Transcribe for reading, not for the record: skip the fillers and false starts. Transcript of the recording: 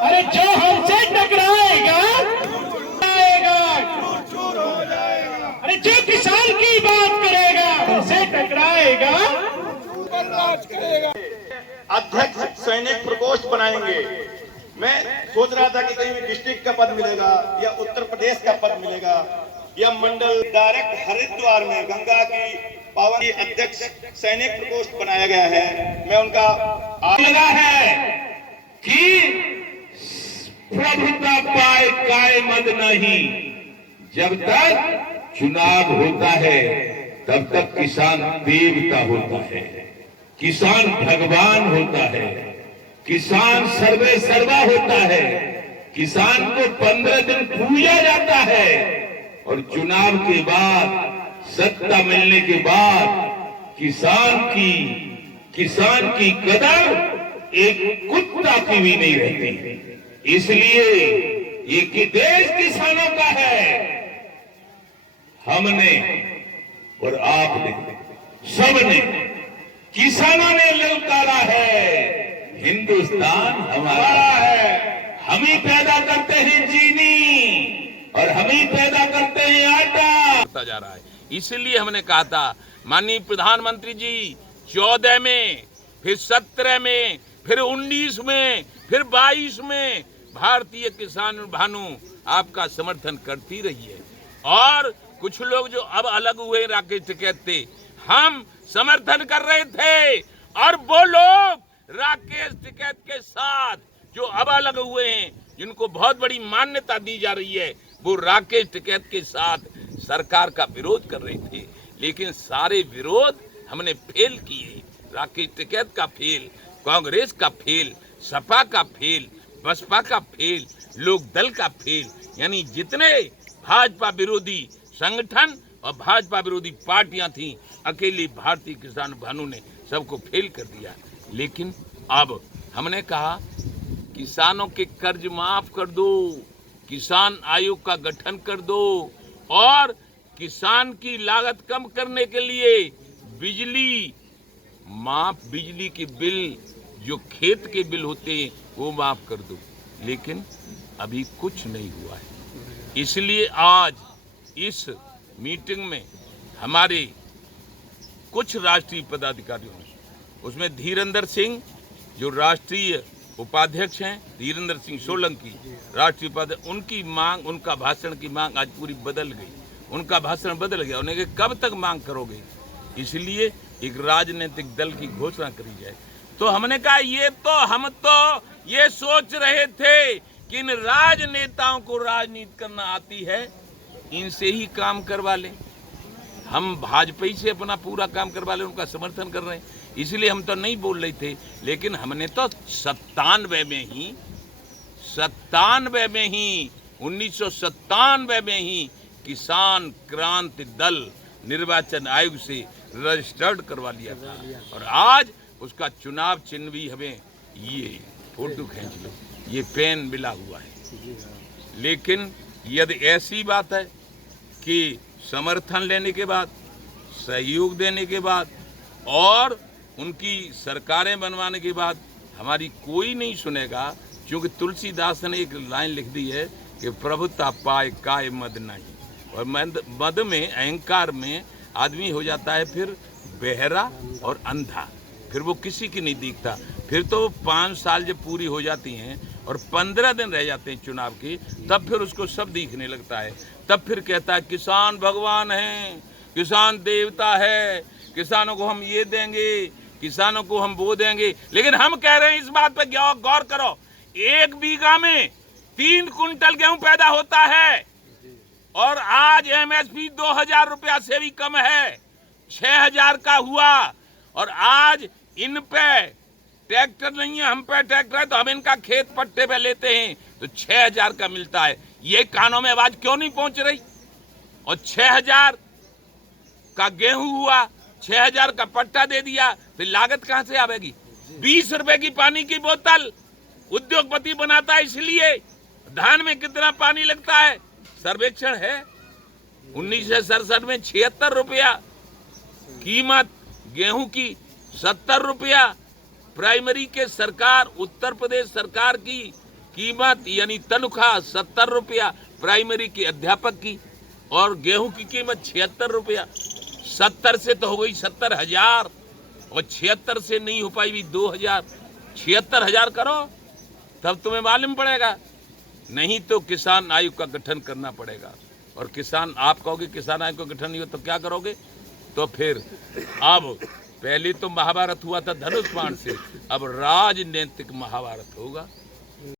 अरे जो हमसे टकराएगा अरे जो किसान की बात करेगा हमसे टकराएगा अध्यक्ष सैनिक प्रकोष्ठ बनाएंगे। मैं सोच रहा था कि कहीं डिस्ट्रिक्ट का पद मिलेगा या उत्तर प्रदेश का पद मिलेगा या मंडल। डायरेक्ट हरिद्वार में गंगा की पावन अध्यक्ष सैनिक प्रकोष्ठ बनाया गया है। मैं उनका लगा है कि प्रभुता पाए काय मद नहीं, जब तक चुनाव होता है तब तक किसान देवता होता है, किसान भगवान होता है, किसान सर्वे सर्वा होता है, किसान को 15 दिन पूजा जाता है और चुनाव के बाद सत्ता मिलने के बाद किसान की कदर एक कुत्ता की भी नहीं रहती। इसलिए ये कि देश किसानों का है। हमने और आपने सबने किसानों ने ललकारा है, हिंदुस्तान हमारा है। हम ही पैदा करते हैं चीनी और हम ही पैदा करते हैं आटा। जा रहा है। इसलिए हमने कहा था माननीय प्रधानमंत्री जी 14 में, फिर 17 में, फिर 19 में, फिर 22 में भारतीय किसान भानु आपका समर्थन करती रही है। और कुछ लोग जो अब अलग हुए राकेश टिकैत थे, हम समर्थन कर रहे थे और वो लोग राकेश टिकैत के साथ जो अब अलग हुए हैं, जिनको बहुत बड़ी मान्यता दी जा रही है, वो राकेश टिकैत के साथ सरकार का विरोध कर रहे थे। लेकिन सारे विरोध हमने फेल किए। राकेश टिकैत का फेल, कांग्रेस का फेल, सपा का फेल, बसपा का फेल, लोक दल का फेल, यानी जितने भाजपा विरोधी संगठन और भाजपा विरोधी पार्टियां थीं, अकेली भारतीय किसान भानु ने सबको फेल कर दिया। लेकिन अब हमने कहा किसानों के कर्ज माफ कर दो, किसान आयोग का गठन कर दो और किसान की लागत कम करने के लिए बिजली के बिल, जो खेत के बिल होते हैं वो माफ कर दो। लेकिन अभी कुछ नहीं हुआ है। इसलिए आज इस मीटिंग में हमारे कुछ राष्ट्रीय पदाधिकारियों ने, उसमें धीरेन्द्र सिंह जो राष्ट्रीय उपाध्यक्ष हैं, धीरेन्द्र सिंह सोलंकी राष्ट्रीय उपाध्यक्ष, उनकी मांग, उनका भाषण की मांग आज पूरी बदल गई। उनका भाषण बदल गया। उन्हें कब तक मांग करोगे? इसलिए एक राजनीतिक दल की घोषणा करी जाए। तो हमने कहा हम तो ये सोच रहे थे कि इन राजनेताओं को राजनीति करना आती है, इनसे ही काम करवा लें। हम भाजपा से अपना पूरा काम करवा लें, उनका समर्थन कर रहे हैं। इसलिए हम तो नहीं बोल रहे थे। लेकिन हमने तो 97 में ही 1997 में ही किसान क्रांति दल निर्वाचन आयोग से रजिस्टर्ड करवा लिया था। और आज उसका चुनाव चिन्ह भी हमें, ये फोटो खींच लो, ये पेन मिला हुआ है। लेकिन यदि ऐसी बात है कि समर्थन लेने के बाद, सहयोग देने के बाद और उनकी सरकारें बनवाने के बाद हमारी कोई नहीं सुनेगा, क्योंकि तुलसीदास ने एक लाइन लिख दी है कि प्रभुता पाए काय मद नहीं। और मद में, अहंकार में आदमी हो जाता है फिर बहरा और अंधा, फिर वो किसी की नहीं दिखता। फिर तो 5 साल जब पूरी हो जाती हैं और 15 दिन रह जाते हैं चुनाव के, तब फिर उसको सब दिखने लगता है। तब फिर कहता है किसान भगवान हैं, किसान देवता है, किसानों को हम ये देंगे, किसानों को हम वो देंगे। लेकिन हम कह रहे हैं इस बात पर गौर करो, 1 बीघा में 3 कुंटल गेहूं पैदा होता है और आज एमएसपी 2000 रुपया से भी कम है, 6000 का हुआ। और आज इन पे ट्रैक्टर नहीं है, हम पे ट्रैक्टर है, तो हम इनका खेत पट्टे पे लेते हैं तो 6000 का मिलता है। ये कानों में आवाज क्यों नहीं पहुंच रही? और 6000 का गेहूं हुआ, 6000 का पट्टा दे दिया, फिर लागत कहां से आवेगी? 20 रुपए की पानी की बोतल उद्योगपति बनाता है। इसलिए धान में कितना पानी लगता है? सर्वेक्षण है 1967 में 76 रुपया कीमत गेहूं की, 70 रुपया प्राइमरी के सरकार उत्तर प्रदेश सरकार की कीमत यानी तनख्वाह 70 रुपया प्राइमरी के अध्यापक की, और गेहूं की कीमत 76 रुपया। 70 से तो हो गई 70,000 और 76 से नहीं हो पाई भी 2,000। 76,000 करो तब तुम्हें मालूम पड़ेगा, नहीं तो किसान आयोग का गठन करना पड़ेगा। और किसान, आप कहोगे किसान आयोग का गठन नहीं हो तो क्या करोगे? तो फिर अब पहले तो महाभारत हुआ था धनुष बाण से, अब राजनीतिक महाभारत होगा।